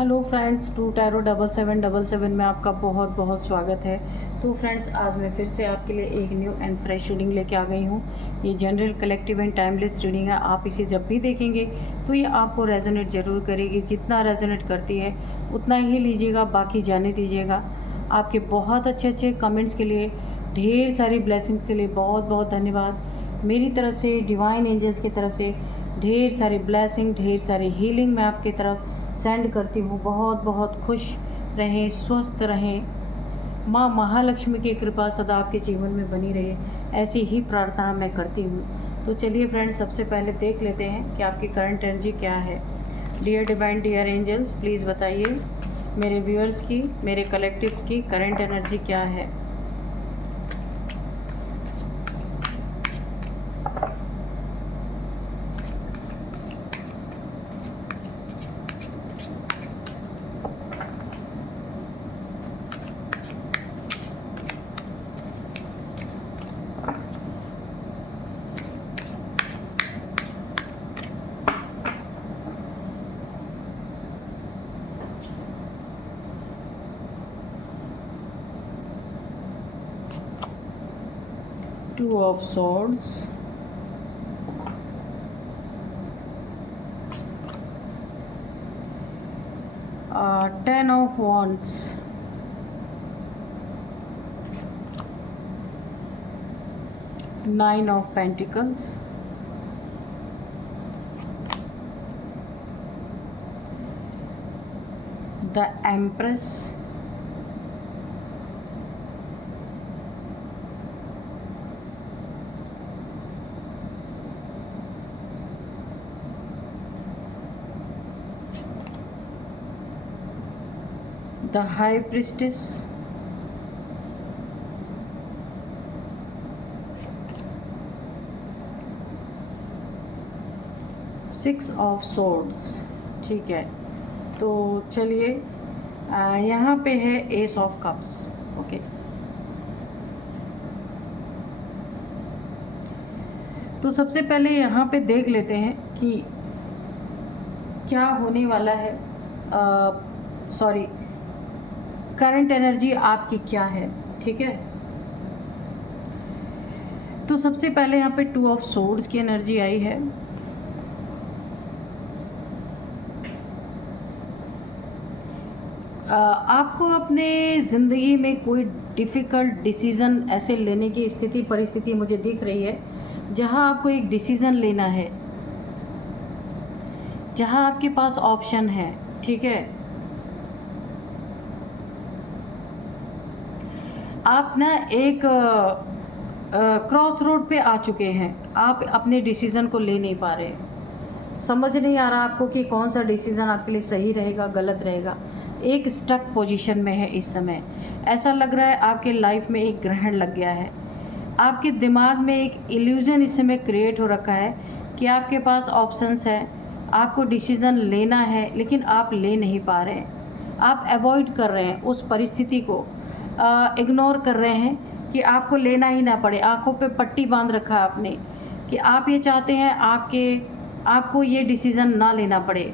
Hello friends, to tarot 7777 में आपका बहुत बहुत स्वागत है। तो फ्रेंड्स, आज मैं फिर से आपके लिए एक न्यू एंड फ्रेश रीडिंग लेके आ गई हूँ। ये general, collective and timeless reading है। आप इसे जब भी देखेंगे तो ये आपको रेजोनेट ज़रूर करेगी। जितना रेजोनेट करती है उतना ही लीजिएगा, बाकी जाने दीजिएगा। आपके बहुत अच्छे अच्छे कमेंट्स के लिए, ढेर सारी ब्लेसिंग्स के लिए बहुत बहुत धन्यवाद। मेरी तरफ से, डिवाइन एंजल्स की तरफ से ढेर सारी ब्लेसिंग, ढेर सारी हीलिंग मैं आपकी तरफ सेंड करती हूँ। बहुत बहुत खुश रहें, स्वस्थ रहें। माँ महालक्ष्मी की कृपा सदा आपके जीवन में बनी रहे, ऐसी ही प्रार्थना मैं करती हूँ। तो चलिए फ्रेंड्स, सबसे पहले देख लेते हैं कि आपकी करंट एनर्जी क्या है। Dear divine, dear angels, please बताइए मेरे व्यूअर्स की, मेरे कलेक्टिव्स की करंट एनर्जी क्या है। Two of Swords, Ten of Wands, Nine of Pentacles, the Empress, the High Priestess, Six of Swords। ठीक है, तो चलिए यहाँ पे है एस ऑफ कप्स। ओके, तो सबसे पहले यहाँ पे देख लेते हैं कि क्या होने वाला है। सॉरी, करंट एनर्जी आपकी क्या है। ठीक है, तो सबसे पहले यहाँ पे टू ऑफ सोर्ड्स की एनर्जी आई है। आपको अपने ज़िंदगी में कोई डिफ़िकल्ट डिसीज़न ऐसे लेने की स्थिति, परिस्थिति मुझे दिख रही है जहाँ आपको एक डिसीज़न लेना है, जहाँ आपके पास ऑप्शन है। ठीक है, आप ना एक क्रॉस रोड पे आ चुके हैं। आप अपने डिसीज़न को ले नहीं पा रहे, समझ नहीं आ रहा आपको कि कौन सा डिसीज़न आपके लिए सही रहेगा, गलत रहेगा। एक स्टक पोजीशन में है इस समय। ऐसा लग रहा है आपके लाइफ में एक ग्रहण लग गया है। आपके दिमाग में एक इल्यूज़न इस समय क्रिएट हो रखा है कि आपके पास ऑप्शंस हैं, आपको डिसीज़न लेना है, लेकिन आप ले नहीं पा रहे हैं। आप अवॉइड कर रहे हैं उस परिस्थिति को, इग्नोर कर रहे हैं कि आपको लेना ही ना पड़े। आँखों पे पट्टी बांध रखा है आपने कि आप ये चाहते हैं आपको ये डिसीज़न ना लेना पड़े।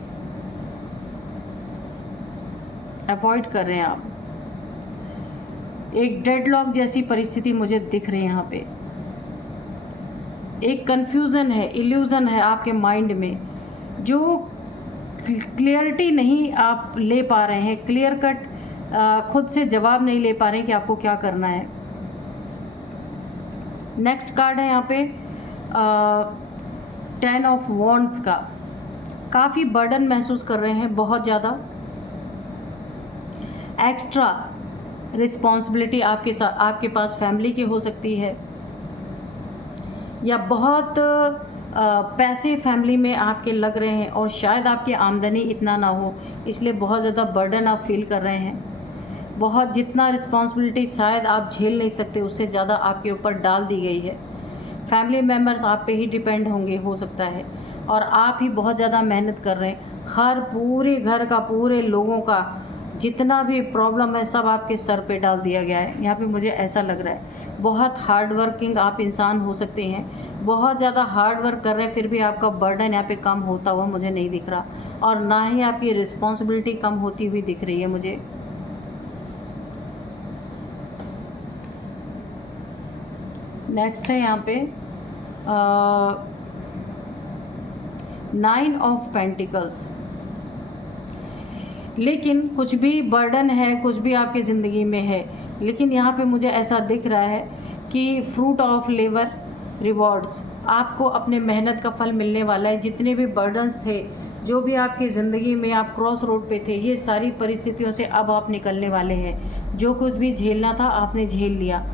अवॉइड कर रहे हैं आप। एक डेडलॉक जैसी परिस्थिति मुझे दिख रही है यहाँ पे। एक कन्फ्यूज़न है, इल्यूज़न है आपके माइंड में, जो क्लियरिटी नहीं आप ले पा रहे हैं, क्लियर कट खुद से जवाब नहीं ले पा रहे हैं कि आपको क्या करना है। नेक्स्ट कार्ड है यहाँ पे 10 ऑफ वॉन्ड्स का। काफ़ी बर्डन महसूस कर रहे हैं, बहुत ज़्यादा एक्स्ट्रा रिस्पॉन्सिबिलिटी आपके पास फैमिली की हो सकती है, या बहुत पैसे फैमिली में आपके लग रहे हैं और शायद आपकी आमदनी इतना ना हो, इसलिए बहुत ज़्यादा बर्डन आप फील कर रहे हैं। बहुत जितना रिस्पॉन्सिबिलिटी शायद आप झेल नहीं सकते, उससे ज़्यादा आपके ऊपर डाल दी गई है। फैमिली मेम्बर्स आप पे ही डिपेंड होंगे, हो सकता है, और आप ही बहुत ज़्यादा मेहनत कर रहे हैं। हर पूरे घर का, पूरे लोगों का जितना भी प्रॉब्लम है सब आपके सर पे डाल दिया गया है। यहाँ पे मुझे ऐसा लग रहा है बहुत हार्ड वर्किंग आप इंसान हो सकते हैं, बहुत ज़्यादा हार्ड वर्क कर रहे हैं, फिर भी आपका बर्डन यहाँ पे कम होता हुआ मुझे नहीं दिख रहा, और ना ही आपकी रिस्पॉन्सिबिलिटी कम होती हुई दिख रही है मुझे। नेक्स्ट है यहाँ पे 9 ऑफ पेंटिकल्स। लेकिन कुछ भी बर्डन है, कुछ भी आपकी ज़िंदगी में है, लेकिन यहाँ पे मुझे ऐसा दिख रहा है कि फ्रूट ऑफ लेबर रिवॉर्ड्स, आपको अपने मेहनत का फल मिलने वाला है। जितने भी बर्डन्स थे, जो भी आपकी ज़िंदगी में आप क्रॉस रोड पे थे, ये सारी परिस्थितियों से अब आप निकलने वाले हैं। जो कुछ भी झेलना था आपने झेल लिया।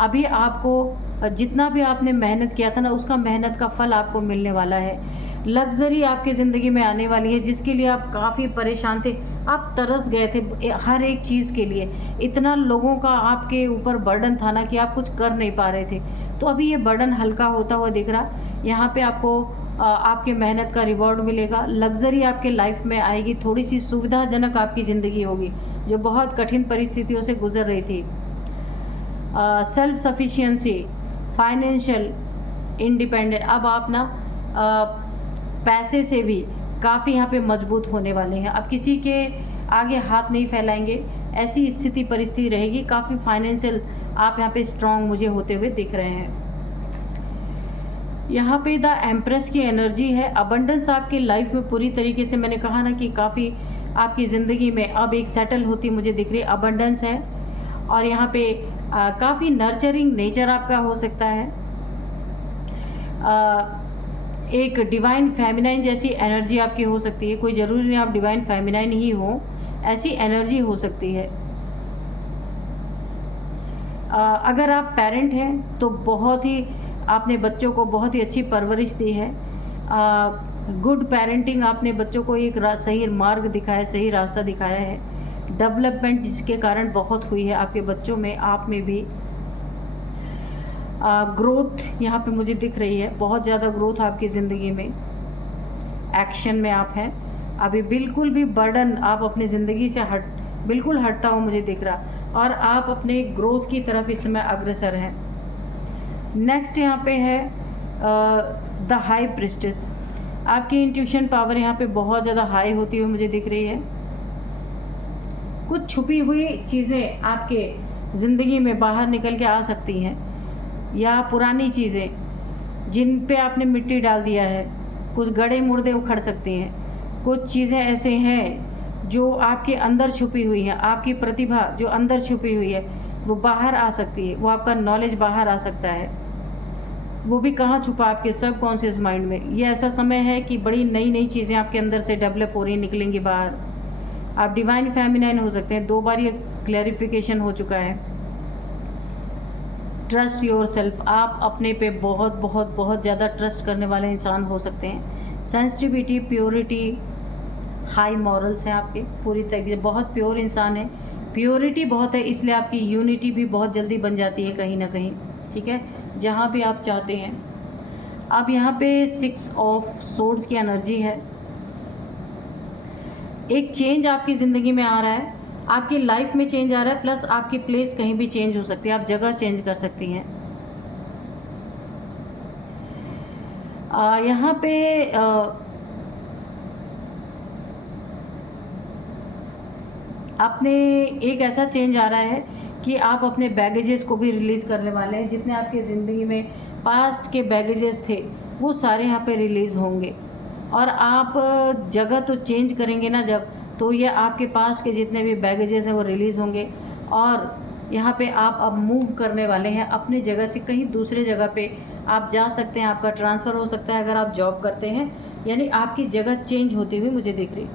अभी आपको जितना भी आपने मेहनत किया था ना, उसका मेहनत का फल आपको मिलने वाला है। लग्ज़री आपकी ज़िंदगी में आने वाली है, जिसके लिए आप काफ़ी परेशान थे, आप तरस गए थे हर एक चीज़ के लिए। इतना लोगों का आपके ऊपर बर्डन था ना कि आप कुछ कर नहीं पा रहे थे। तो अभी ये बर्डन हल्का होता हुआ दिख रहा। यहाँ पे आपको आपके मेहनत का रिवॉर्ड मिलेगा। लग्ज़री आपके लाइफ में आएगी, थोड़ी सी सुविधाजनक आपकी ज़िंदगी होगी जो बहुत कठिन परिस्थितियों से गुजर रही थी। सेल्फ सफिशिएंसी, फाइनेंशियल इंडिपेंडेंट, अब आप ना पैसे से भी काफ़ी यहाँ पे मजबूत होने वाले हैं। अब किसी के आगे हाथ नहीं फैलाएंगे, ऐसी स्थिति परिस्थिति रहेगी। काफ़ी फाइनेंशियल आप यहाँ पे स्ट्रांग मुझे होते हुए दिख रहे हैं। यहाँ पे द एम्प्रेस की एनर्जी है। अबंडेंस आपकी लाइफ में पूरी तरीके से, मैंने कहा ना कि काफ़ी आपकी ज़िंदगी में अब एक सेटल होती मुझे दिख रही है। अबंडेंस है, और यहाँ पे काफ़ी नर्चरिंग नेचर आपका हो सकता है। एक डिवाइन फेमिनाइन जैसी एनर्जी आपकी हो सकती है। कोई ज़रूरी नहीं आप डिवाइन फेमिनाइन ही हो, ऐसी एनर्जी हो सकती है। अगर आप पेरेंट हैं तो बहुत ही आपने बच्चों को बहुत ही अच्छी परवरिश दी है। गुड पेरेंटिंग, आपने बच्चों को एक सही मार्ग दिखाया, सही रास्ता दिखाया है। डेवलपमेंट जिसके कारण बहुत हुई है आपके बच्चों में, आप में भी। ग्रोथ यहाँ पे मुझे दिख रही है, बहुत ज़्यादा ग्रोथ आपकी ज़िंदगी में। एक्शन में आप हैं अभी, बिल्कुल भी बर्डन आप अपनी ज़िंदगी से बिल्कुल हटता हुआ मुझे दिख रहा, और आप अपने ग्रोथ की तरफ इस समय अग्रसर हैं। नेक्स्ट यहाँ पे है द हाई प्रिस्टेस। आपकी इंट्यूशन पावर यहाँ पे बहुत ज़्यादा हाई होती हुई मुझे दिख रही है। कुछ छुपी हुई चीज़ें आपके ज़िंदगी में बाहर निकल के आ सकती हैं, या पुरानी चीज़ें जिन पे आपने मिट्टी डाल दिया है, कुछ गड़े मुर्दे उखड़ सकती हैं। कुछ चीज़ें ऐसे हैं जो आपके अंदर छुपी हुई हैं, आपकी प्रतिभा जो अंदर छुपी हुई है वो बाहर आ सकती है, वो आपका नॉलेज बाहर आ सकता है। वो भी कहाँ छुपा, आपके सबकॉन्शियस माइंड में। ये ऐसा समय है कि बड़ी नई नई चीज़ें आपके अंदर से डेवलप हो रही, निकलेंगी बाहर। आप डिवाइन फेमिनाइन हो सकते हैं, 2 बार ये क्लैरिफिकेशन हो चुका है। ट्रस्ट योर सेल्फ, आप अपने पे बहुत बहुत बहुत ज़्यादा ट्रस्ट करने वाले इंसान हो सकते हैं। सेंसिटिविटी, प्योरिटी, हाई मॉरल्स हैं आपके, पूरी तरीके से बहुत प्योर इंसान है। प्योरिटी बहुत है, इसलिए आपकी यूनिटी भी बहुत जल्दी बन जाती है कहीं ना कहीं, ठीक है, जहाँ भी आप चाहते हैं। अब यहाँ पे 6 ऑफ सोर्ड्स की एनर्जी है। एक चेंज आपकी ज़िंदगी में आ रहा है, आपकी लाइफ में चेंज आ रहा है, प्लस आपकी प्लेस कहीं भी चेंज हो सकती है, आप जगह चेंज कर सकती हैं। यहाँ पे आपने एक ऐसा चेंज आ रहा है कि आप अपने बैगेजेस को भी रिलीज़ करने वाले हैं। जितने आपके ज़िंदगी में पास्ट के बैगेजेस थे वो सारे यहाँ पे रिलीज़ होंगे, और आप जगह तो चेंज करेंगे ना जब, तो ये आपके पास के जितने भी बैगेजेस हैं वो रिलीज़ होंगे, और यहाँ पे आप अब मूव करने वाले हैं अपनी जगह से कहीं दूसरे जगह पे आप जा सकते हैं। आपका ट्रांसफ़र हो सकता है अगर आप जॉब करते हैं, यानी आपकी जगह चेंज होती हुई मुझे दिख रही।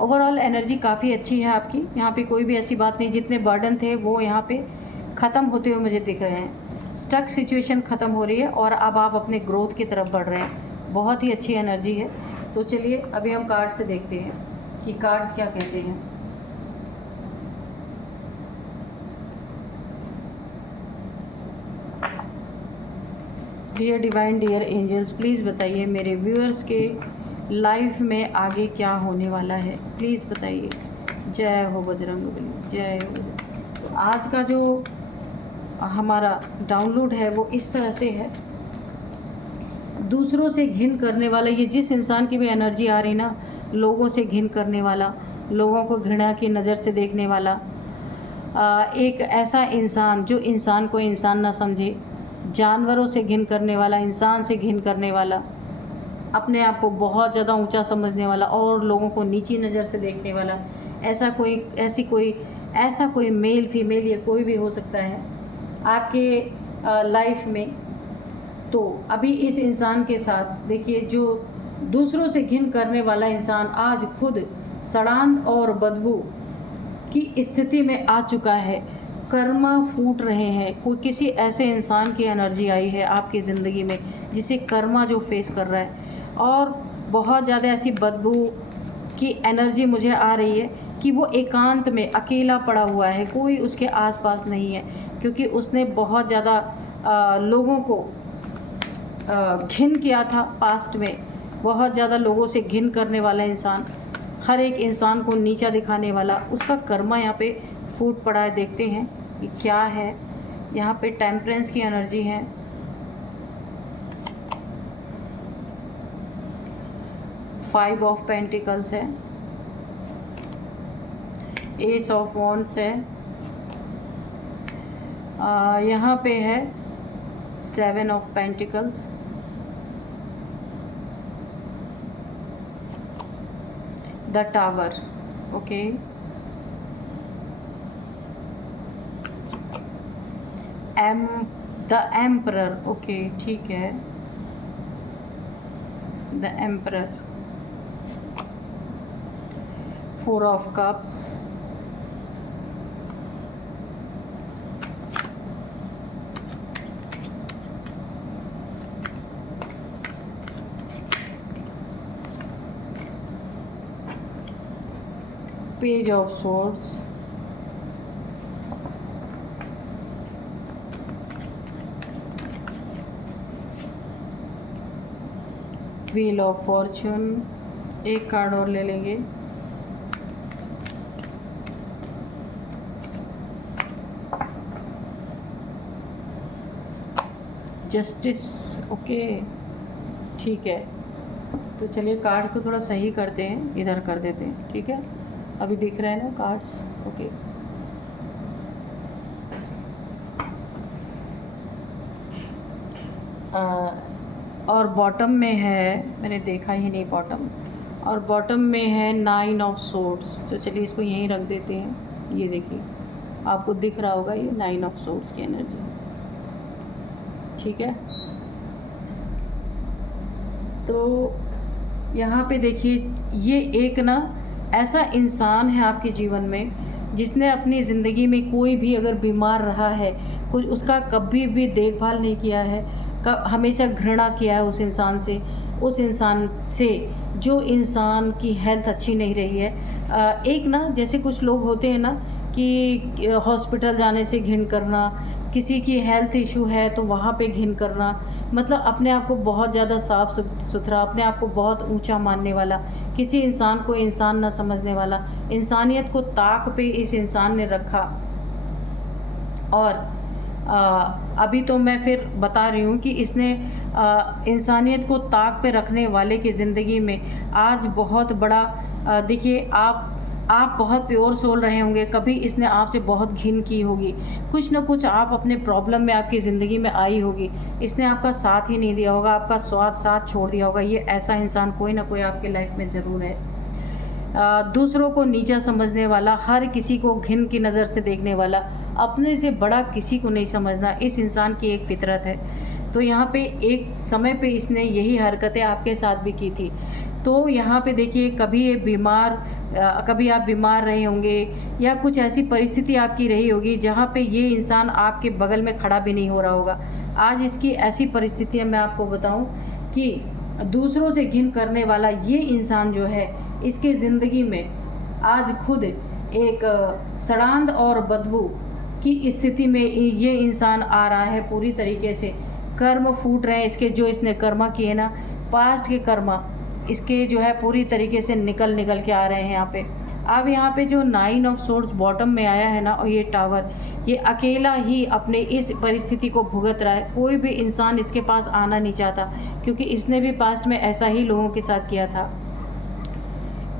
ओवरऑल एनर्जी काफ़ी अच्छी है आपकी, यहाँ पे कोई भी ऐसी बात नहीं, जितने बर्डन थे वो यहाँ पे ख़त्म होते हुए मुझे दिख रहे हैं। स्टक सिचुएशन ख़त्म हो रही है और अब आप अपने ग्रोथ की तरफ बढ़ रहे हैं। बहुत ही अच्छी एनर्जी है। तो चलिए अभी हम कार्ड से देखते हैं कि कार्ड्स क्या कहते हैं। Dear divine, dear angels, please बताइए मेरे व्यूअर्स के लाइफ में आगे क्या होने वाला है, प्लीज़ बताइए। जय हो बजरंगबली, जय हो बजरंग। तो आज का जो हमारा डाउनलोड है वो इस तरह से है, दूसरों से घिन करने वाला, ये जिस इंसान की भी एनर्जी आ रही ना, लोगों से घिन करने वाला, लोगों को घृणा की नज़र से देखने वाला, एक ऐसा इंसान जो इंसान को इंसान ना समझे, जानवरों से घिन करने वाला, इंसान से घिन करने वाला, अपने आप को बहुत ज़्यादा ऊंचा समझने वाला और लोगों को नीची नज़र से देखने वाला, ऐसा कोई मेल फीमेल ये कोई भी हो सकता है आपके लाइफ में। तो अभी इस इंसान के साथ देखिए, जो दूसरों से घिन करने वाला इंसान आज खुद सड़ांध और बदबू की स्थिति में आ चुका है, कर्मा फूट रहे हैं। कोई किसी ऐसे इंसान की एनर्जी आई है आपकी ज़िंदगी में जिसे कर्मा जो फेस कर रहा है, और बहुत ज़्यादा ऐसी बदबू की एनर्जी मुझे आ रही है कि वो एकांत में अकेला पड़ा हुआ है, कोई उसके आसपास नहीं है, क्योंकि उसने बहुत ज़्यादा लोगों को घिन किया था पास्ट में। बहुत ज़्यादा लोगों से घिन करने वाला इंसान, हर एक इंसान को नीचा दिखाने वाला, उसका कर्मा यहाँ पे फूट पड़ा है। देखते हैं कि क्या है। यहाँ पे टेम्परेंस की एनर्जी है, फाइव ऑफ पेंटिकल्स है, एस ऑफ वॉन्ड्स है, यहाँ पे है seven of pentacles, the tower, okay, the emperor, okay ठीक है, the emperor, four of cups, page of swords, wheel of Fortune. एक कार्ड और ले लेंगे, जस्टिस, ओके ठीक है। तो चलिए कार्ड को थोड़ा सही करते हैं, इधर कर देते हैं, ठीक है। अभी दिख रहे हैं ना कार्ड्स, ओके। और बॉटम में है, मैंने देखा ही नहीं बॉटम, और बॉटम में है नाइन ऑफ सोर्ड्स। तो चलिए इसको यहीं रख देते हैं। ये देखिए आपको दिख रहा होगा, ये नाइन ऑफ सोर्ड्स की एनर्जी, ठीक है। तो यहाँ पे देखिए, ये एक ना ऐसा इंसान है आपके जीवन में जिसने अपनी ज़िंदगी में कोई भी अगर बीमार रहा है, कुछ उसका कभी भी देखभाल नहीं किया है, हमेशा घृणा किया है उस इंसान से जो इंसान की हेल्थ अच्छी नहीं रही है। एक ना जैसे कुछ लोग होते हैं ना कि हॉस्पिटल जाने से घिन करना, किसी की हेल्थ इशू है तो वहाँ पे घिन करना, मतलब अपने आप को बहुत ज़्यादा साफ़ सुथरा, अपने आप को बहुत ऊंचा मानने वाला, किसी इंसान को इंसान ना समझने वाला, इंसानियत को ताक पे इस इंसान ने रखा। और अभी तो मैं फिर बता रही हूँ कि इसने इंसानियत को ताक पे रखने वाले की ज़िंदगी में आज बहुत बड़ा, देखिए आप बहुत प्योर सोल रहे होंगे, कभी इसने आपसे बहुत घिन की होगी, कुछ ना कुछ आप अपने प्रॉब्लम में आपकी ज़िंदगी में आई होगी, इसने आपका साथ ही नहीं दिया होगा, आपका साथ छोड़ दिया होगा। ये ऐसा इंसान कोई ना कोई आपके लाइफ में ज़रूर है। दूसरों को नीचा समझने वाला, हर किसी को घिन की नज़र से देखने वाला, अपने से बड़ा किसी को नहीं समझना, इस इंसान की एक फितरत है। तो यहाँ पे एक समय पे इसने यही हरकतें आपके साथ भी की थी। तो यहाँ पे देखिए, कभी आप बीमार रहे होंगे या कुछ ऐसी परिस्थिति आपकी रही होगी जहाँ पे ये इंसान आपके बगल में खड़ा भी नहीं हो रहा होगा। आज इसकी ऐसी परिस्थितियाँ मैं आपको बताऊँ कि दूसरों से घिन करने वाला ये इंसान जो है, इसके ज़िंदगी में आज खुद एक सड़ांध और बदबू की स्थिति में ये इंसान आ रहा है। पूरी तरीके से कर्म फूट रहे हैं इसके, जो इसने कर्मा किए ना, पास्ट के कर्मा इसके जो है पूरी तरीके से निकल के आ रहे हैं यहाँ पे। अब यहाँ पे जो 9 ऑफ सोर्स बॉटम में आया है ना, और ये टावर, ये अकेला ही अपने इस परिस्थिति को भुगत रहा है। कोई भी इंसान इसके पास आना नहीं चाहता, क्योंकि इसने भी पास्ट में ऐसा ही लोगों के साथ किया था।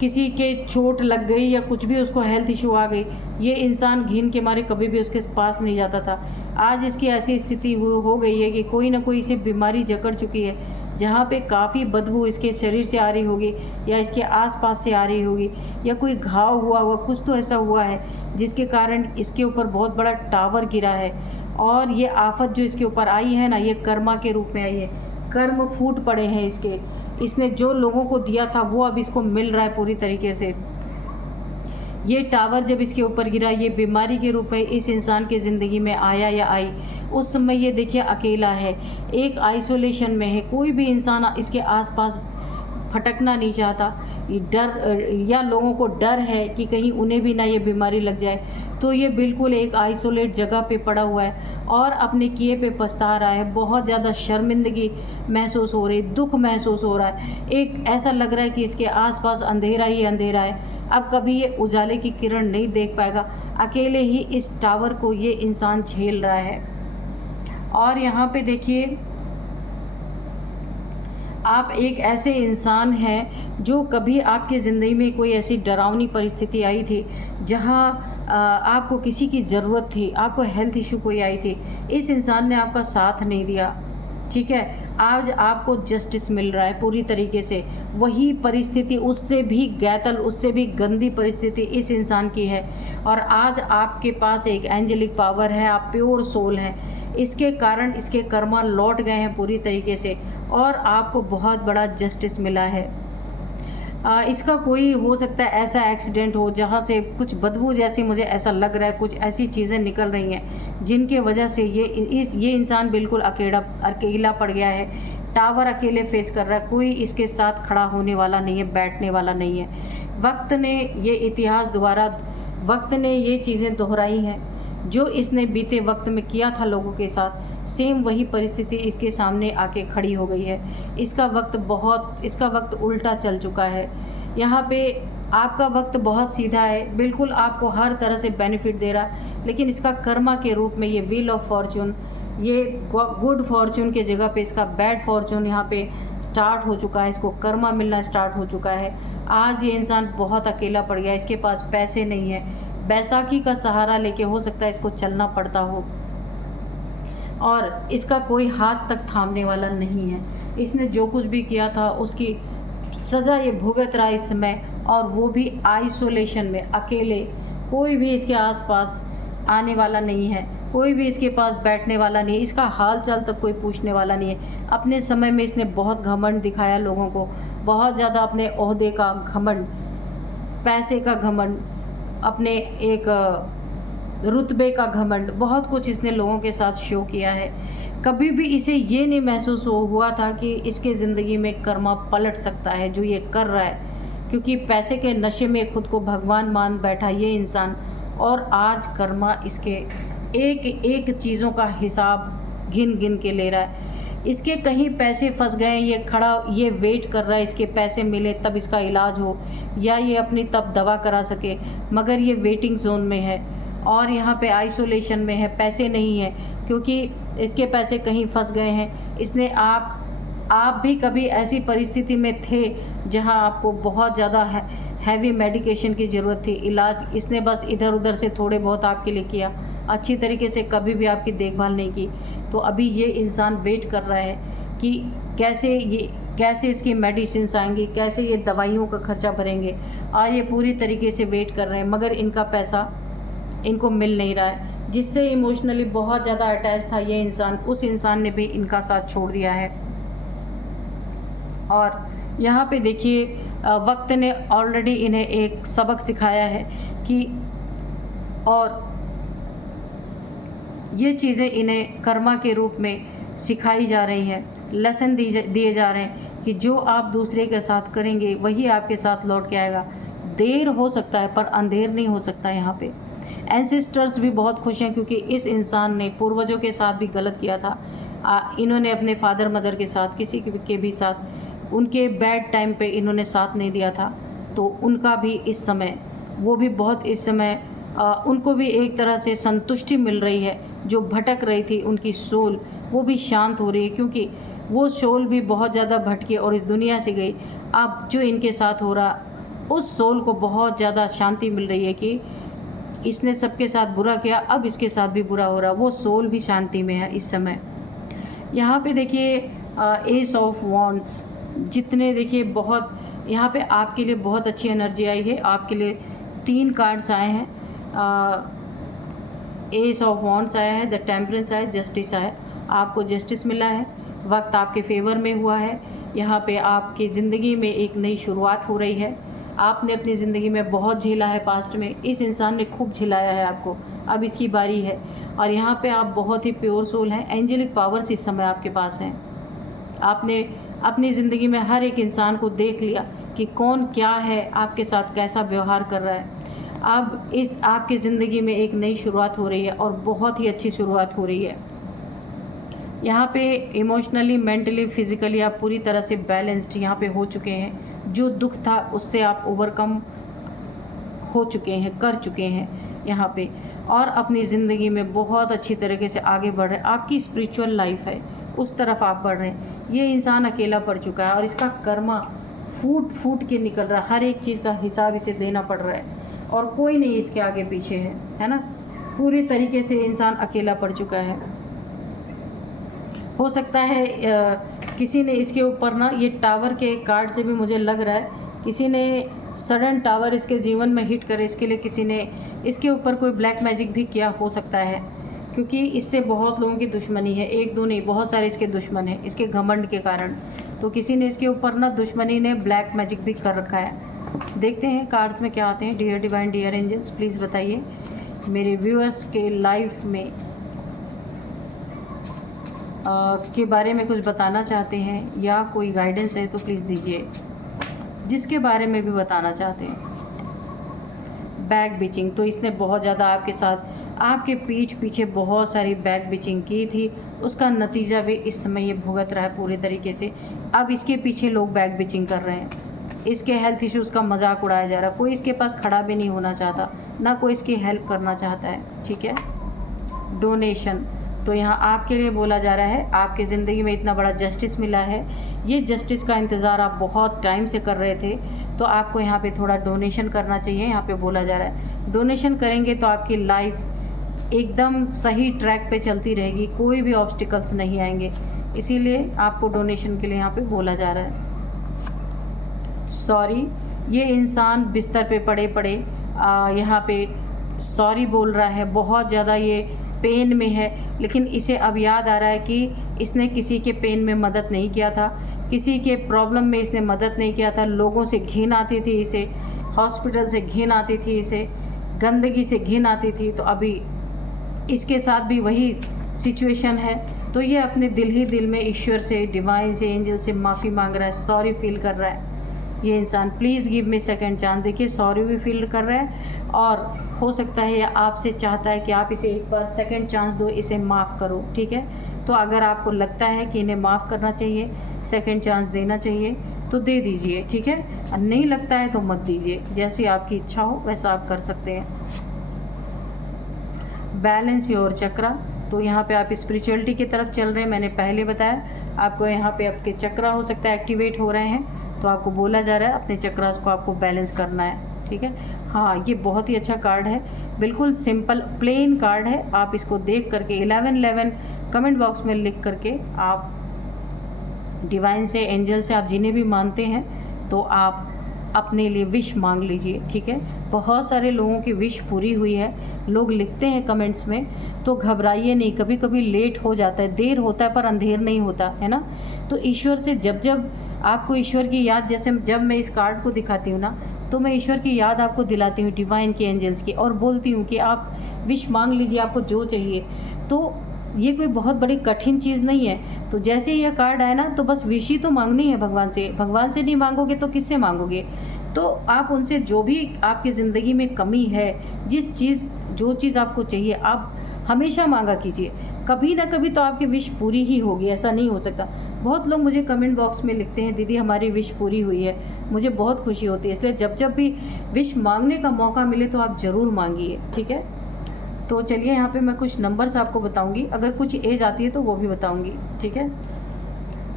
किसी के चोट लग गई या कुछ भी उसको हेल्थ इशू आ गई, ये इंसान घिन के मारे कभी भी उसके पास नहीं जाता था। आज इसकी ऐसी स्थिति हो गई है कि कोई ना कोई इसे बीमारी जकड़ चुकी है, जहाँ पे काफ़ी बदबू इसके शरीर से आ रही होगी या इसके आसपास से आ रही होगी, या कोई घाव हुआ होगा, कुछ तो ऐसा हुआ है जिसके कारण इसके ऊपर बहुत बड़ा टावर गिरा है। और ये आफत जो इसके ऊपर आई है ना, ये कर्मा के रूप में आई है। कर्म फूट पड़े हैं इसके, इसने जो लोगों को दिया था वो अब इसको मिल रहा है पूरी तरीके से। ये टावर जब इसके ऊपर गिरा, ये बीमारी के रूप में इस इंसान की ज़िंदगी में आया या आई, उस समय ये देखिए अकेला है, एक आइसोलेशन में है। कोई भी इंसान इसके आसपास फटकना नहीं चाहता। ये डर, या लोगों को डर है कि कहीं उन्हें भी ना ये बीमारी लग जाए, तो ये बिल्कुल एक आइसोलेट जगह पे पड़ा हुआ है और अपने किए पे पछता रहा है। बहुत ज़्यादा शर्मिंदगी महसूस हो रही, दुख महसूस हो रहा है। एक ऐसा लग रहा है कि इसके आसपास अंधेरा ही अंधेरा है, अब कभी ये उजाले की किरण नहीं देख पाएगा। अकेले ही इस टावर को ये इंसान झेल रहा है। और यहाँ पे देखिए, आप एक ऐसे इंसान हैं जो कभी आपकी ज़िंदगी में कोई ऐसी डरावनी परिस्थिति आई थी जहां आपको किसी की ज़रूरत थी, आपको हेल्थ इशू कोई आई थी, इस इंसान ने आपका साथ नहीं दिया, ठीक है। आज आपको जस्टिस मिल रहा है पूरी तरीके से। वही परिस्थिति, उससे भी गैतल, उससे भी गंदी परिस्थिति इस इंसान की है, और आज आपके पास एक एंजेलिक पावर है, आप प्योर सोल हैं। इसके कारण इसके कर्मा लौट गए हैं पूरी तरीके से, और आपको बहुत बड़ा जस्टिस मिला है। इसका कोई हो सकता है ऐसा एक्सीडेंट हो जहाँ से कुछ बदबू जैसी, मुझे ऐसा लग रहा है कुछ ऐसी चीज़ें निकल रही हैं जिनके वजह से ये इंसान बिल्कुल अकेला पड़ गया है। टावर अकेले फेस कर रहा है, कोई इसके साथ खड़ा होने वाला नहीं है, बैठने वाला नहीं है। वक्त ने ये इतिहास दोबारा, वक्त ने ये चीज़ें दोहराई हैं जो इसने बीते वक्त में किया था लोगों के साथ, सेम वही परिस्थिति इसके सामने आके खड़ी हो गई है। इसका वक्त उल्टा चल चुका है। यहाँ पे आपका वक्त बहुत सीधा है, बिल्कुल आपको हर तरह से बेनिफिट दे रहा है, लेकिन इसका कर्मा के रूप में ये व्हील ऑफ फॉर्चून, ये गुड फॉर्चून के जगह पे इसका बैड फॉर्चून यहाँ पे स्टार्ट हो चुका है। इसको कर्मा मिलना स्टार्ट हो चुका है। आज ये इंसान बहुत अकेला पड़ गया, इसके पास पैसे नहीं है, बैसाखी का सहारा लेके हो सकता है इसको चलना पड़ता हो, और इसका कोई हाथ तक थामने वाला नहीं है। इसने जो कुछ भी किया था उसकी सज़ा ये भुगत रहा है इस समय, और वो भी आइसोलेशन में, अकेले। कोई भी इसके आसपास आने वाला नहीं है, कोई भी इसके पास बैठने वाला नहीं है, इसका हाल चाल तक कोई पूछने वाला नहीं है। अपने समय में इसने बहुत घमंड दिखाया लोगों को, बहुत ज़्यादा अपने ओहदे का घमंड, पैसे का घमंड, अपने एक रुतबे का घमंड, बहुत कुछ इसने लोगों के साथ शो किया है। कभी भी इसे ये नहीं महसूस हुआ था कि इसके ज़िंदगी में कर्मा पलट सकता है जो ये कर रहा है, क्योंकि पैसे के नशे में खुद को भगवान मान बैठा ये इंसान, और आज कर्मा इसके एक एक चीज़ों का हिसाब गिन गिन के ले रहा है। इसके कहीं पैसे फंस गए, ये वेट कर रहा है इसके पैसे मिले तब इसका इलाज हो, या ये अपनी तब दवा करा सके, मगर ये वेटिंग जोन में है और यहाँ पे आइसोलेशन में है, पैसे नहीं है क्योंकि इसके पैसे कहीं फंस गए हैं। इसने आप भी कभी ऐसी परिस्थिति में थे जहाँ आपको बहुत ज़्यादा हैवी मेडिकेशन की ज़रूरत थी, इलाज इसने बस इधर उधर से थोड़े बहुत आपके लिए किया, अच्छी तरीके से कभी भी आपकी देखभाल नहीं की। तो अभी ये इंसान वेट कर रहा है कि कैसे इसकी मेडिसिन आएंगी, कैसे ये दवाइयों का खर्चा भरेंगे, और ये पूरी तरीके से वेट कर रहे हैं, मगर इनका पैसा इनको मिल नहीं रहा है। जिससे इमोशनली बहुत ज़्यादा अटैच था ये इंसान, उस इंसान ने भी इनका साथ छोड़ दिया है। और यहाँ पे देखिए, वक्त ने ऑलरेडी इन्हें एक सबक सिखाया है कि, और ये चीज़ें इन्हें कर्मा के रूप में सिखाई जा रही हैं, लेसन दिए जा रहे हैं कि जो आप दूसरे के साथ करेंगे वही आपके साथ लौट के आएगा। देर हो सकता है पर अंधेर नहीं हो सकता। यहाँ पे एंसेस्टर्स भी बहुत खुश हैं क्योंकि इस इंसान ने पूर्वजों के साथ भी गलत किया था। इन्होंने अपने फादर मदर के साथ, किसी के भी साथ उनके बैड टाइम पे इन्होंने साथ नहीं दिया था, तो उनका भी इस समय, वो भी बहुत इस समय उनको भी एक तरह से संतुष्टि मिल रही है। जो भटक रही थी उनकी सोल, वो भी शांत हो रही है, क्योंकि वो सोल भी बहुत ज़्यादा भटकी और इस दुनिया से गई। अब जो इनके साथ हो रहा, उस सोल को बहुत ज़्यादा शांति मिल रही है कि इसने सबके साथ बुरा किया, अब इसके साथ भी बुरा हो रहा। वो सोल भी शांति में है इस समय। यहाँ पे देखिए एस ऑफ वॉन्ड्स, जितने देखिए बहुत यहाँ पे आपके लिए बहुत अच्छी एनर्जी आई है। आपके लिए 3 कार्ड्स आए हैं। एस ऑफ वॉन्ड्स आया है, द टेम्परेंस आया, जस्टिस आया। आपको जस्टिस मिला है, वक्त आपके फेवर में हुआ है। यहाँ पे आपकी ज़िंदगी में एक नई शुरुआत हो रही है। आपने अपनी ज़िंदगी में बहुत झेला है पास्ट में, इस इंसान ने खूब झिलाया है आपको, अब इसकी बारी है। और यहाँ पे आप बहुत ही प्योर सोल हैं। एंजेलिक पावर्स इस समय आपके पास हैं। आपने अपनी ज़िंदगी में हर एक इंसान को देख लिया कि कौन क्या है, आपके साथ कैसा व्यवहार कर रहा है। अब इस आपकी ज़िंदगी में एक नई शुरुआत हो रही है और बहुत ही अच्छी शुरुआत हो रही है। यहाँ पे इमोशनली, मेंटली, फिज़िकली आप पूरी तरह से बैलेंस्ड यहाँ पे हो चुके हैं। जो दुख था उससे आप ओवरकम हो चुके हैं, कर चुके हैं यहाँ पे, और अपनी ज़िंदगी में बहुत अच्छी तरीके से आगे बढ़ रहे हैं। आपकी स्पिरिचुअल लाइफ है, उस तरफ आप बढ़ रहे हैं। ये इंसान अकेला पड़ चुका है और इसका कर्मा फूट फूट के निकल रहा है। हर एक चीज़ का हिसाब इसे देना पड़ रहा है और कोई नहीं इसके आगे पीछे है ना। पूरी तरीके से इंसान अकेला पड़ चुका है। हो सकता है किसी ने इसके ऊपर ना, ये टावर के कार्ड से भी मुझे लग रहा है किसी ने सडन टावर इसके जीवन में हिट करे, इसके लिए किसी ने इसके ऊपर कोई ब्लैक मैजिक भी किया हो सकता है, क्योंकि इससे बहुत लोगों की दुश्मनी है। एक दो नहीं, बहुत सारे इसके दुश्मन हैं इसके घमंड के कारण। तो किसी ने इसके ऊपर ना दुश्मनी ने ब्लैक मैजिक भी कर रखा है। देखते हैं कार्ड्स में क्या आते हैं। Dear divine, dear angels, please बताइए मेरे व्यूअर्स के लाइफ में के बारे में कुछ बताना चाहते हैं या कोई गाइडेंस है तो प्लीज़ दीजिए, जिसके बारे में भी बताना चाहते हैं। बैक बिचिंग, तो इसने बहुत ज़्यादा आपके साथ, आपके पीठ पीछे बहुत सारी बैक बिचिंग की थी, उसका नतीजा भी इस समय ये भुगत रहा है पूरे तरीके से। अब इसके पीछे लोग बैक बिचिंग कर रहे हैं, इसके हेल्थ इश्यूज़ का मजाक उड़ाया जा रहा है। कोई इसके पास खड़ा भी नहीं होना चाहता, ना कोई इसकी हेल्प करना चाहता है, ठीक है। डोनेशन, तो यहाँ आपके लिए बोला जा रहा है, आपकी ज़िंदगी में इतना बड़ा जस्टिस मिला है, ये जस्टिस का इंतज़ार आप बहुत टाइम से कर रहे थे, तो आपको यहाँ पे थोड़ा डोनेशन करना चाहिए। यहाँ पे बोला जा रहा है डोनेशन करेंगे तो आपकी लाइफ एकदम सही ट्रैक पे चलती रहेगी, कोई भी ऑब्स्टिकल्स नहीं आएंगे, इसीलिए आपको डोनेशन के लिए यहाँ पे बोला जा रहा है। सॉरी, ये इंसान बिस्तर पे पड़े पड़े यहाँ पे सॉरी बोल रहा है, बहुत ज़्यादा ये पेन में है, लेकिन इसे अब याद आ रहा है कि इसने किसी के पेन में मदद नहीं किया था, किसी के प्रॉब्लम में इसने मदद नहीं किया था। लोगों से घिन आती थी इसे, हॉस्पिटल से घिन आती थी इसे, गंदगी से घिन आती थी, तो अभी इसके साथ भी वही सिचुएशन है। तो ये अपने दिल ही दिल में ईश्वर से, डिवाइन से, एंजल से माफ़ी मांग रहा है, सॉरी फील कर रहा है ये इंसान। Please give me second chance. देखिए सॉरी भी फील कर रहा है और हो सकता है या आपसे चाहता है कि आप इसे एक बार सेकंड चांस दो, इसे माफ़ करो, ठीक है। तो अगर आपको लगता है कि इन्हें माफ़ करना चाहिए, सेकंड चांस देना चाहिए, तो दे दीजिए, ठीक है। और नहीं लगता है तो मत दीजिए, जैसी आपकी इच्छा हो वैसा आप कर सकते हैं। बैलेंस योर चक्रा, तो यहाँ पे आप स्पिरिचुअलिटी की तरफ चल रहे हैं। मैंने पहले बताया आपको यहाँ पे आपके चक्रा हो सकता है एक्टिवेट हो रहे हैं, तो आपको बोला जा रहा है अपने चक्रास को आपको बैलेंस करना है, ठीक है। हाँ, ये बहुत ही अच्छा कार्ड है, बिल्कुल सिंपल प्लेन कार्ड है। आप इसको देख करके 1111 कमेंट बॉक्स में लिख करके आप डिवाइन से, एंजल से, आप जिन्हें भी मानते हैं, तो आप अपने लिए विश मांग लीजिए, ठीक है। बहुत सारे लोगों की विश पूरी हुई है, लोग लिखते हैं कमेंट्स में, तो घबराइए नहीं। कभी कभी लेट हो जाता है, देर होता है, पर अंधेर नहीं होता है ना। तो ईश्वर से जब जब आपको ईश्वर की याद, जैसे जब मैं इस कार्ड को दिखाती हूँ ना, तो मैं ईश्वर की याद आपको दिलाती हूँ, डिवाइन की, एंजल्स की, और बोलती हूँ कि आप विश मांग लीजिए, आपको जो चाहिए। तो ये कोई बहुत बड़ी कठिन चीज़ नहीं है। तो जैसे ये कार्ड आए ना, तो बस विश ही तो मांगनी है भगवान से। भगवान से नहीं मांगोगे तो किससे मांगोगे। तो आप उनसे जो भी आपकी ज़िंदगी में कमी है, जो चीज़ आपको चाहिए, आप हमेशा मांगा कीजिए। कभी ना कभी तो आपकी विश पूरी ही होगी, ऐसा नहीं हो सकता। बहुत लोग मुझे कमेंट बॉक्स में लिखते हैं दीदी हमारी विश पूरी हुई है, मुझे बहुत खुशी होती है। इसलिए जब जब भी विश मांगने का मौका मिले तो आप ज़रूर मांगिए, ठीक है। तो चलिए यहाँ पे मैं कुछ नंबर्स आपको बताऊँगी, अगर कुछ एज आती है तो वो भी बताऊँगी, ठीक है।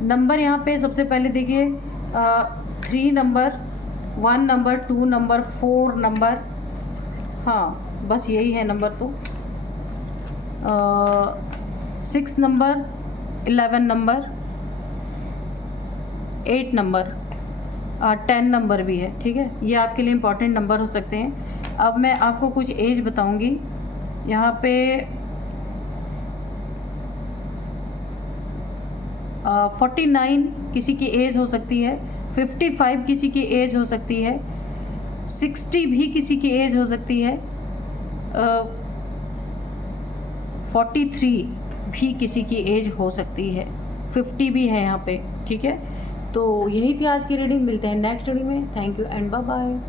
नंबर यहाँ पे सबसे पहले देखिए 3 नंबर, 1 नंबर, 2 नंबर, 4 नंबर, हाँ बस यही है नंबर। तो 6 नंबर, 11 नंबर, 8 नंबर, 10 नंबर भी है, ठीक है। ये आपके लिए इम्पॉर्टेंट नंबर हो सकते हैं। अब मैं आपको कुछ एज बताऊंगी यहाँ पे। 49 किसी की एज हो सकती है, 55 किसी की एज हो सकती है, 60 भी किसी की एज हो सकती है, 43 भी किसी की एज हो सकती है, 50 भी है यहाँ पे, ठीक है। तो यही थी आज की रीडिंग, मिलते हैं नेक्स्ट रीडिंग में। Thank you and bye bye.